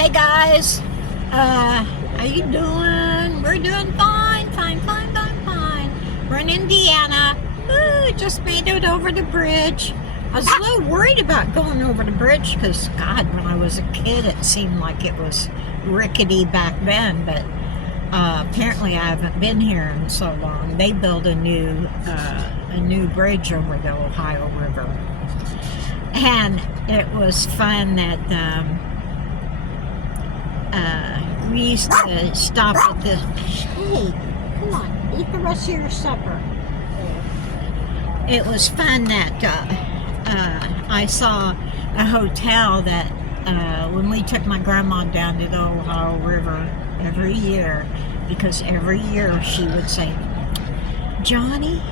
Hey guys, how you doing? We're doing fine, fine, fine, fine, fine. We're in Indiana. Ooh, just made it over the bridge. I was a little worried about going over the bridge because, God, when I was a kid, it seemed like it was rickety back then, but apparently I haven't been here in so long. They built a new bridge over the Ohio River, and it was fun that we used to stop at the, hey, come on, eat the rest of your supper. It was fun that I saw a hotel that when we took my grandma down to the Ohio River every year, because every year she would say, Johnny,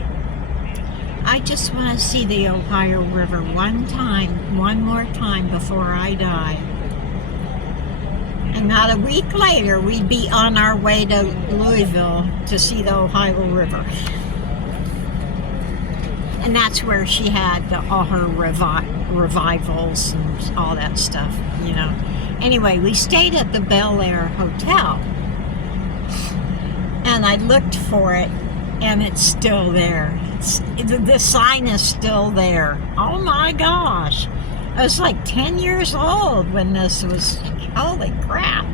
I just want to see the Ohio River one more time before I die. And not a week later, we'd be on our way to Louisville to see the Ohio River. And that's where she had all her revivals and all that stuff, you know. Anyway, we stayed at the Bel Air Hotel. And I looked for it, and it's still there. The sign is still there. Oh my gosh. I was like 10 years old when this was, holy crap.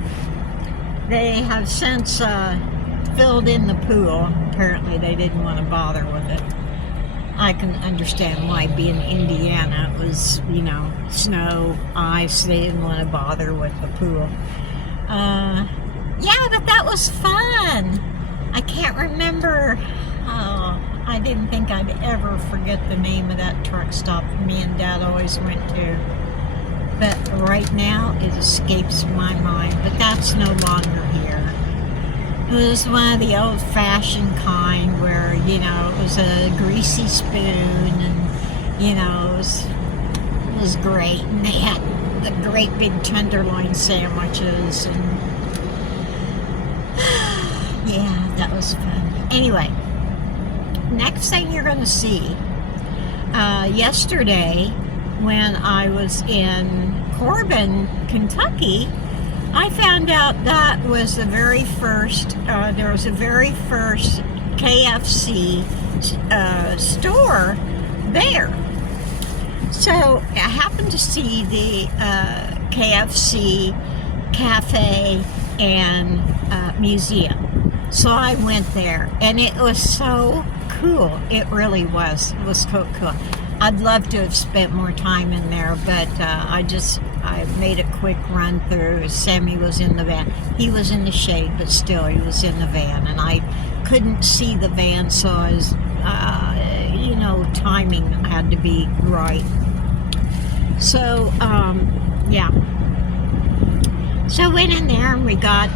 They have since filled in the pool. Apparently they didn't want to bother with it. I can understand why, being Indiana, it was, you know, snow, ice, they didn't want to bother with the pool. Yeah, but that was fun. I can't remember, I didn't think I'd ever forget the name of that truck stop me and Dad always went to. But right now, it escapes my mind. But that's no longer here. It was one of the old-fashioned kind where, you know, it was a greasy spoon and, you know, it was great. And they had the great big tenderloin sandwiches and, yeah, that was fun. Anyway. Next thing you're going to see, yesterday when I was in Corbin, Kentucky, I found out that was the very first, there was a very first KFC store there. So I happened to see the KFC cafe and museum. So I went there, and it was so cool. It really was. It was so cool. I'd love to have spent more time in there, but I made a quick run through. Sammy was in the van. He was in the shade, but still, he was in the van, and I couldn't see the van, so I was, you know, timing had to be right. So, yeah. So I went in there, and we got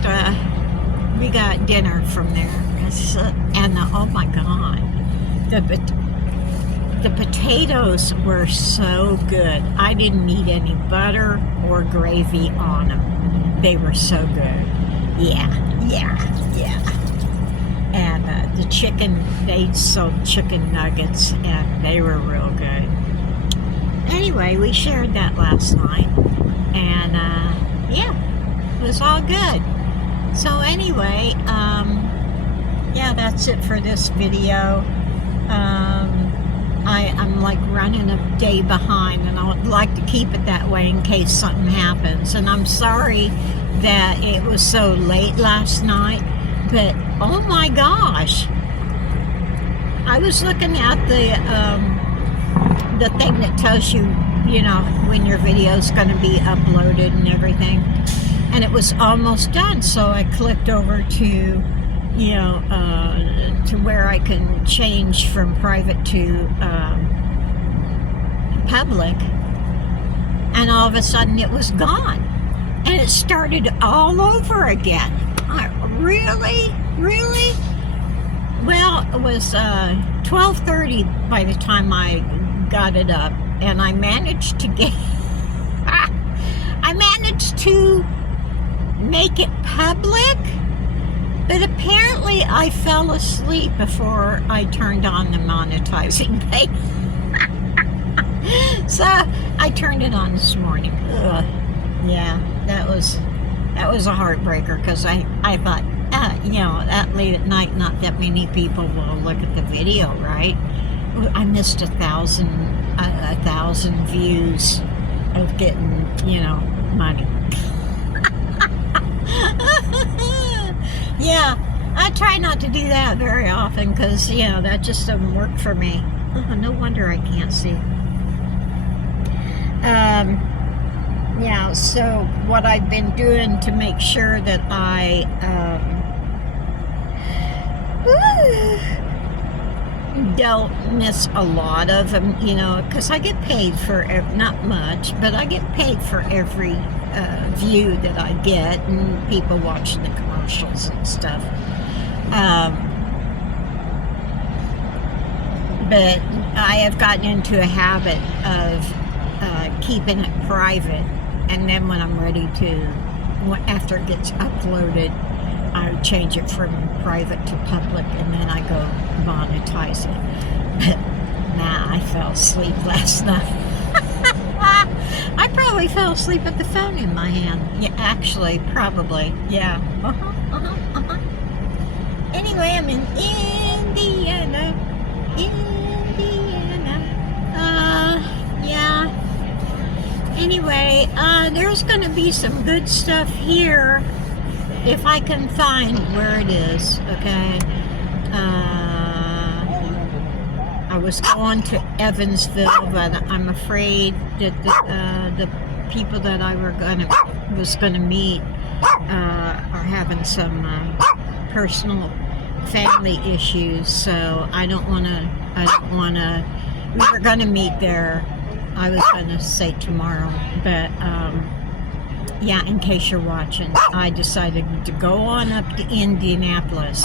dinner from there, and oh my God, the potatoes were so good. I didn't need any butter or gravy on them. They were so good. Yeah. And the chicken, they sold chicken nuggets, and they were real good. Anyway, we shared that last night, and yeah, it was all good. So anyway, yeah, that's it for this video. I'm like running a day behind, and I would like to keep it that way in case something happens. And I'm sorry that it was so late last night, but oh my gosh, I was looking at the thing that tells you, you know, when your video is going to be uploaded and everything. And it was almost done, so I clicked over to, you know, to where I can change from private to public, and all of a sudden it was gone, and it started all over again. Really? Well, it was 12:30 by the time I got it up, and I managed to get, I managed to make it public, but apparently I fell asleep before I turned on the monetizing page. So I turned it on this morning. Ugh. Yeah, that was that was a heartbreaker because I thought, that late at night, not that many people will look at the video, right? I missed 1,000 views of getting, money. Yeah, I try not to do that very often because, that just doesn't work for me. Oh, no wonder I can't see. Yeah, so what I've been doing to make sure that I don't miss a lot of them, because I get paid for, not much, but I get paid for every view that I get, and people watching the commercials and stuff. But I have gotten into a habit of keeping it private, and then when I'm ready to, after it gets uploaded, I change it from private to public, and then I go monetize it. But nah, I fell asleep last night. I probably fell asleep with the phone in my hand. Yeah, actually, probably. Yeah. Anyway, I'm in Indiana. Yeah. Anyway, there's going to be some good stuff here if I can find where it is, okay? I was going to Evansville, but I'm afraid that the people that I was gonna meet are having some personal family issues, so I don't wanna. We were gonna meet there. I was gonna say tomorrow, but yeah, in case you're watching, I decided to go on up to Indianapolis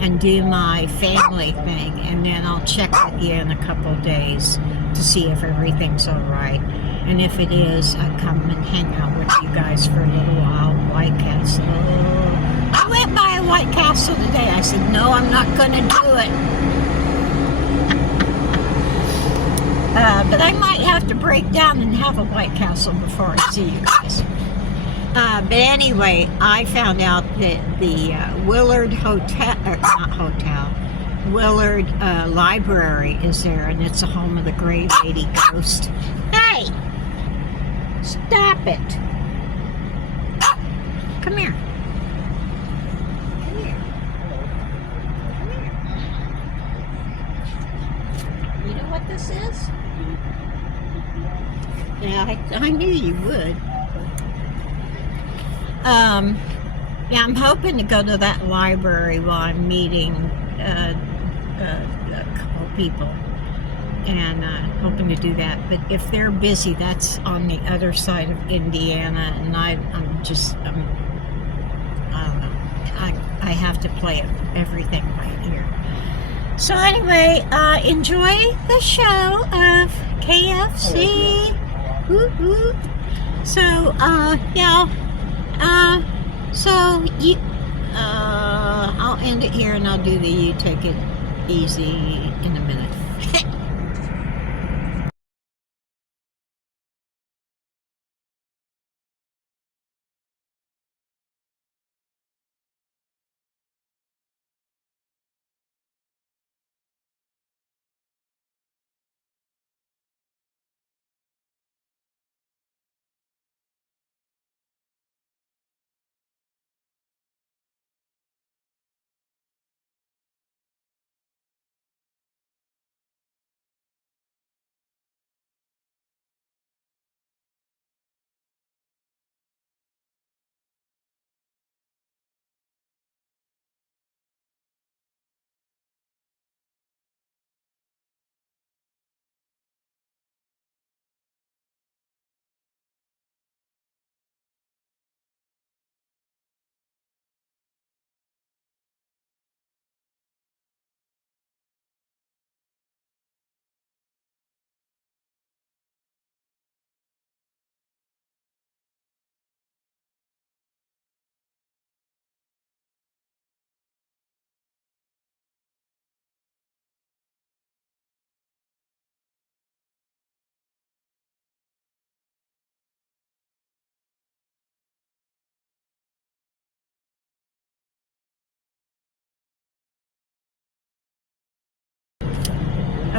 and do my family thing, and then I'll check with you in a couple of days to see if everything's all right. And if it is, I come and hang out with you guys for a little while. White Castle. I went by a White Castle today. I said, no, I'm not going to do it. But I might have to break down and have a White Castle before I see you guys. But anyway, I found out that the Willard Willard Library is there, and it's a home of the Gray Lady Ghost. Hey! Stop it! Come here. Come here. Come here. You know what this is? Yeah, I knew you would. Yeah, I'm hoping to go to that library while I'm meeting a couple people, and hoping to do that. But if they're busy, that's on the other side of Indiana, and I don't know. I have to play everything right here. So anyway, enjoy the show of KFC. Woo-hoo. So, yeah. So you, I'll end it here, and I'll do the you take it easy in a minute.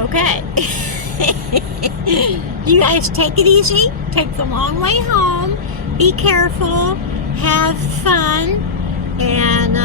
Okay. You guys take it easy. Take the long way home. Be careful. Have fun. And